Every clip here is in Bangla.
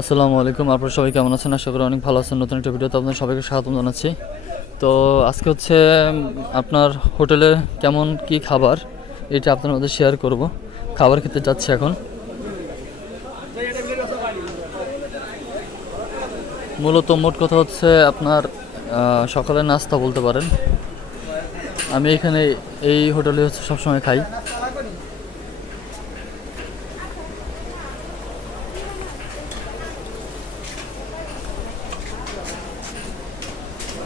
আসসালামু আলাইকুম আপনারা সবাই কেমন আছেন? আশা করি অনেক ভালো আছেন। নতুন একটা ভিডিওতে আপনাদের সবাইকে স্বাগতম জানাচ্ছি। তো আজকে হচ্ছে আপনার হোটেলে কেমন কি খাবার এটা আপনার মধ্যে শেয়ার করব। খাবার খেতে যাচ্ছি এখন। মূলত মোট কথা হচ্ছে আপনার আহ, সকালের নাস্তা বলতে পারেন। আমি এখানে এই হোটেলে হচ্ছে সবসময় খাই।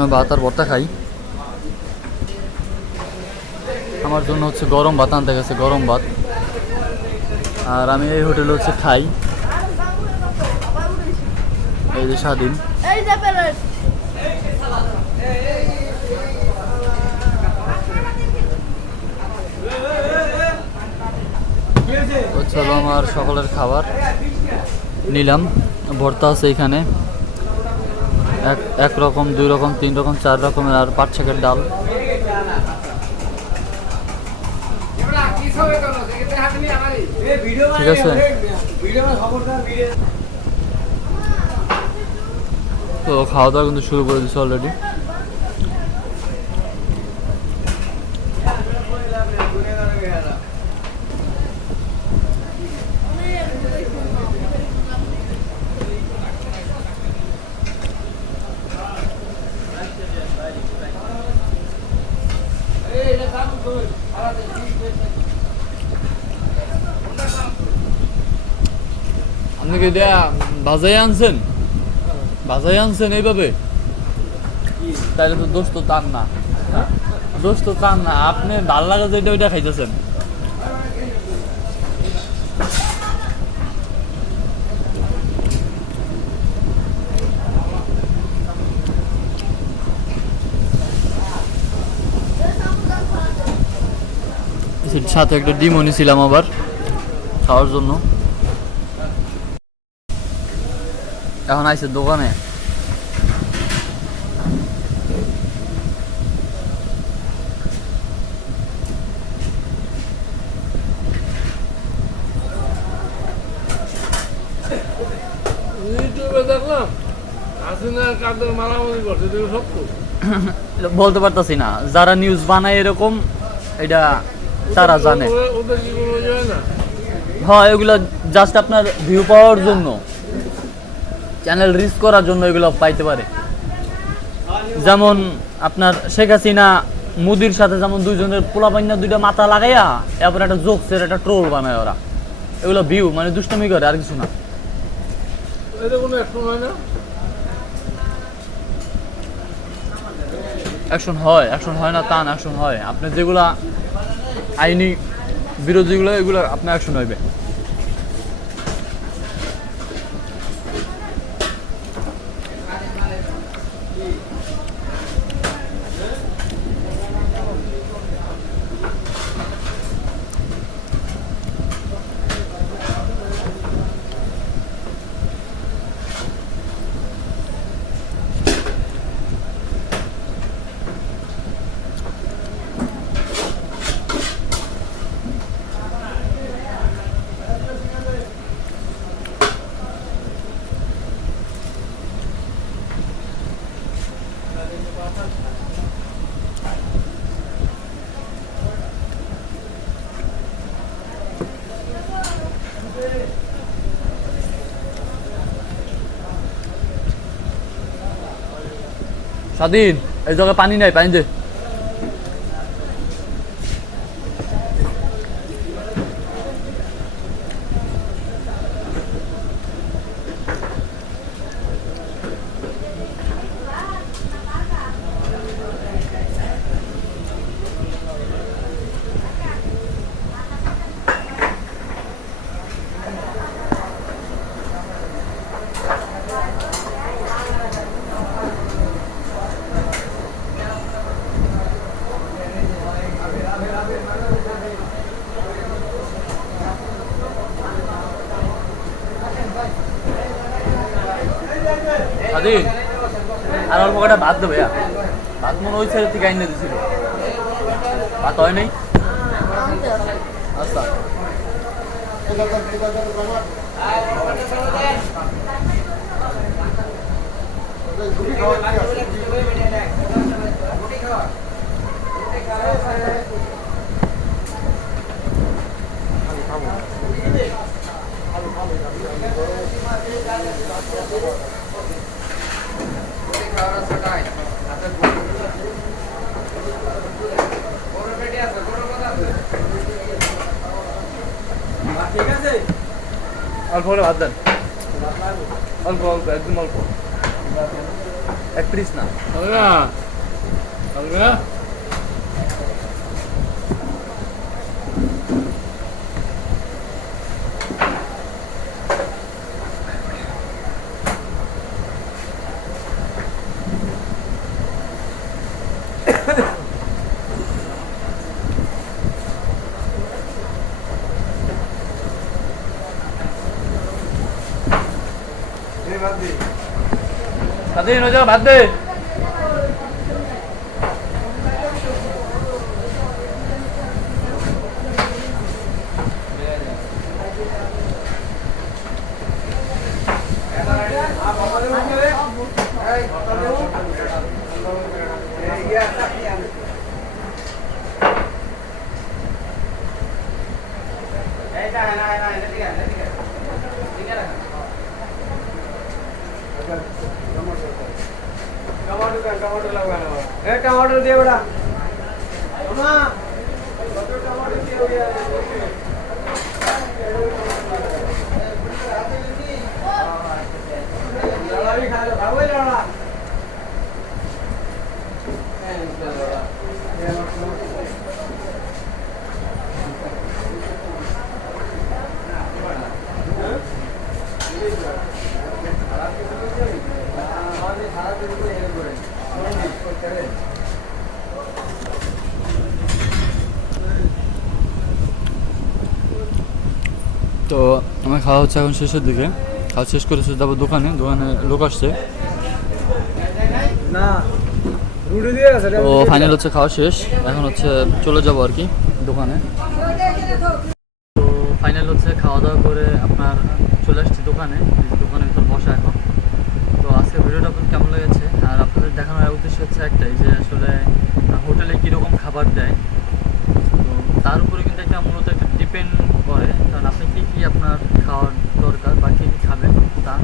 সবসময় ভাত আর ভর্তা খাই। আমার জন্য হচ্ছে গরম ভাত আনতে গেছে গরম ভাত। আর আমি এই হোটেলে হচ্ছে খাই। এই যে স্বাধীন। আমার সকলের খাবার। নিলাম। ভর্তা আছে এখানে। এক এক রকম, দুই রকম, তিন রকম, চার রকমের আর পাঁচ ছকের ডাল। ঠিক আছে? তো খাওয়া দাওয়া কিন্তু শুরু করে দিচ্ছে অলরেডি বাজাই আনছেন? বাজাই আনছেন এইভাবে? তাহলে তো দোষ তো তার না। দোষ তো তার না। আপনি ভালো লাগা যেটা ওইটা খাইতেছেন। সাথে একটা ডিমও নিছিলাম আবার, খাওয়ার জন্য। এখন আইসে দোকানে। বলতে পারতাছি না। যারা নিউজ বানায় এরকম এটা তারা জানে। হ্যাঁ এগুলো জাস্ট আপনার ভিউ পাওয়ার জন্য। চ্যানেল রিচ করার জন্য এগুলো পাইতে পারে। যেমন আপনার শেখ হাসিনা মুদির সাথে যেমন দুইজনের পোলাপাইনা দুইটা মাথা লাগাইয়া এরপর একটা জোকসের একটা ট্রোল বানায় ওরা। এগুলো ভিউ মানে দুষ্টমি করে আর কিছু না। অ্যাকশন হয় না? অ্যাকশন হয় অ্যাকশন হয় না তা না অ্যাকশন হয়। আপনি যেগুলা আইনি বিরোধীগুলো এগুলো আপনার অ্যাকশন হইবে। স্বাধীন এই জায়গায় পানি নাই পানি দে। স্বাধীন। আর অল্প কটা ভাত দেবে ভাত মনে ওই ছেড়ে থেকে আইনে দিছিল। ভাত হয় নাই? আচ্ছা। অল্প হলে ভাত দেন। অল্প অল্প একদম অল্প। এক না হবে না। হবে না স্বাধীন হয়ে যাও ভাত দে। टमाटर दे बड़ा তো আমার খাওয়া হচ্ছে এখন শেষের দিকে। খাওয়া শেষ করে শেষ যাব দোকানে দোকানে লোক আসছে। তো ফাইনাল হচ্ছে খাওয়া শেষ। এখন হচ্ছে চলে যাব আর কি দোকানে। তো ফাইনাল হচ্ছে খাওয়া দাওয়া করে আপনার চলে আসছি দোকানে দোকানে ভিতর বসা এখন। তো আজকে ভিডিওটা আপনার কেমন লেগেছে? আপনাদের দেখানোর উদ্দেশ্য হচ্ছে একটাই যে আসলে হোটেলে কীরকম খাবার দেয়। তো তার উপরে কিন্তু একটা মূলত একটা ডিপেন্ড করে, কারণ আপনি কী কী আপনার খাওয়ার দরকার বা কী কী খাবেন তা।